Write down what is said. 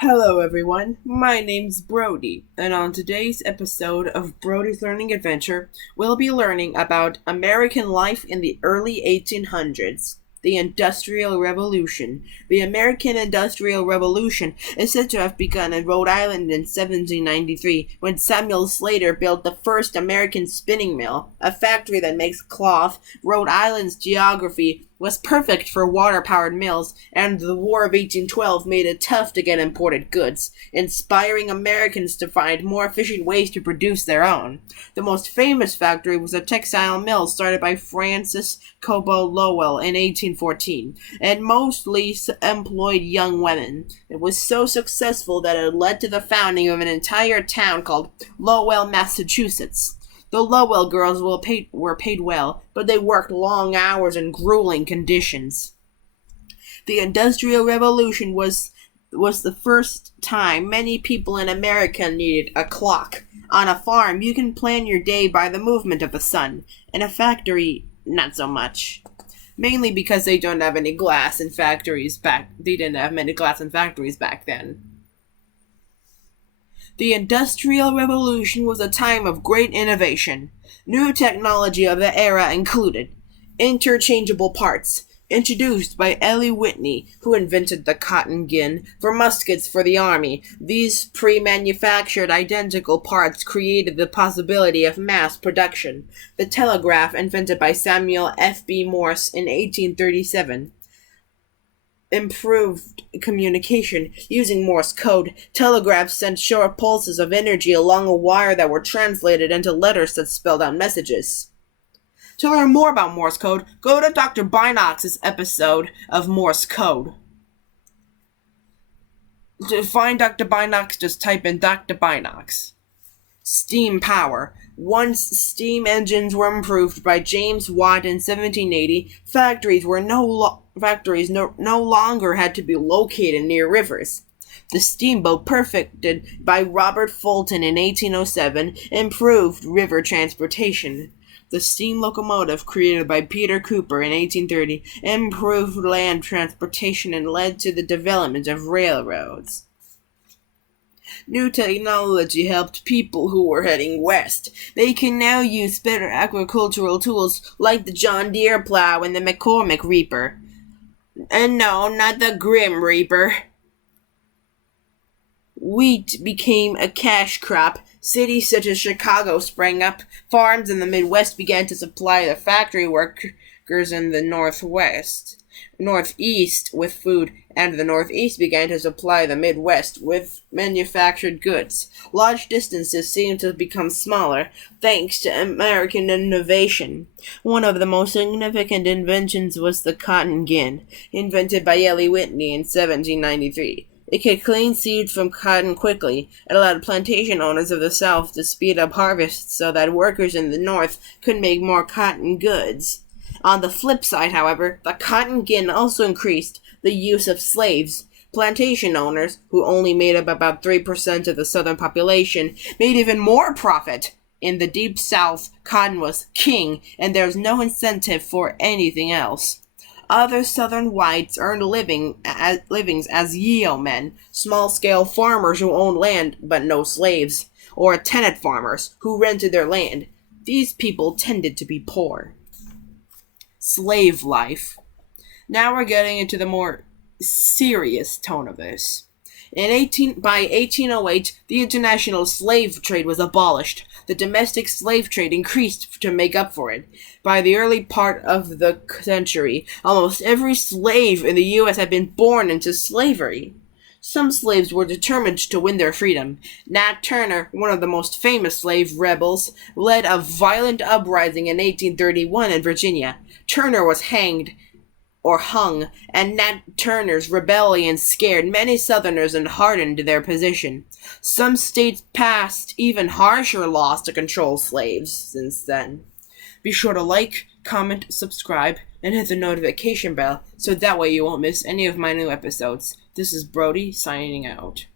Hello everyone, my name's Brody, and on today's episode of Brody's Learning Adventure, we'll be learning about American life in the early 1800s. The Industrial Revolution. The American Industrial Revolution is said to have begun in Rhode Island in 1793 when Samuel Slater built the first American spinning mill, a factory that makes cloth. Rhode Island's geography was perfect for water-powered mills, and the War of 1812 made it tough to get imported goods, inspiring Americans to find more efficient ways to produce their own. The most famous factory was a textile mill started by Francis Cobo Lowell in 1814, and mostly employed young women. It was so successful that it led to the founding of an entire town called Lowell, Massachusetts. The Lowell girls were paid well, but they worked long hours in grueling conditions. The Industrial Revolution was the first time many people in America needed a clock. On a farm, you can plan your day by the movement of the sun. In a factory, not so much. Mainly because they don't have any glass in factories they didn't have many glass in factories back then. The Industrial Revolution was a time of great innovation. New technology of the era included interchangeable parts, introduced by Eli Whitney, who invented the cotton gin for muskets for the army. These pre-manufactured identical parts created the possibility of mass production. The telegraph, invented by Samuel F.B. Morse in 1837. Improved communication. Using Morse code, telegraphs sent short pulses of energy along a wire that were translated into letters that spelled out messages. To learn more about Morse code, go to Dr. Binox's episode of Morse code. To find Dr. Binox, just type in Dr. Binox. Steam power. Once steam engines were improved by James Watt in 1780, factories no longer had to be located near rivers. The steamboat, perfected by Robert Fulton in 1807, improved river transportation. The steam locomotive, created by Peter Cooper in 1830, improved land transportation and led to the development of railroads. New technology helped people who were heading west. They can now use better agricultural tools like the John Deere plow and the McCormick reaper. And no, not the Grim Reaper. Wheat became a cash crop. Cities such as Chicago sprang up. Farms in the Midwest began to supply the factory workers in the Northeast with food, and the Northeast began to supply the Midwest with manufactured goods. Large distances seemed to become smaller, thanks to American innovation. One of the most significant inventions was the cotton gin, invented by Eli Whitney in 1793. It could clean seeds from cotton quickly. It allowed plantation owners of the South to speed up harvests so that workers in the North could make more cotton goods. On the flip side, however, the cotton gin also increased the use of slaves. Plantation owners, who only made up about 3% of the southern population, made even more profit. In the deep South, cotton was king, and there was no incentive for anything else. Other southern whites earned livings as yeomen, small-scale farmers who owned land but no slaves, or tenant farmers who rented their land. These people tended to be poor. Slave life. Now we're getting into the more serious tone of this. By 1808, the international slave trade was abolished. The domestic slave trade increased to make up for it. By the early part of the century, almost every slave in the U.S. had been born into slavery. Some slaves were determined to win their freedom. Nat Turner, one of the most famous slave rebels, led a violent uprising in 1831 in Virginia. Turner was hanged or hung, and Nat Turner's rebellion scared many Southerners and hardened their position. Some states passed even harsher laws to control slaves since then. Be sure to like, comment, subscribe, and hit the notification bell so that way you won't miss any of my new episodes. This is Brody signing out.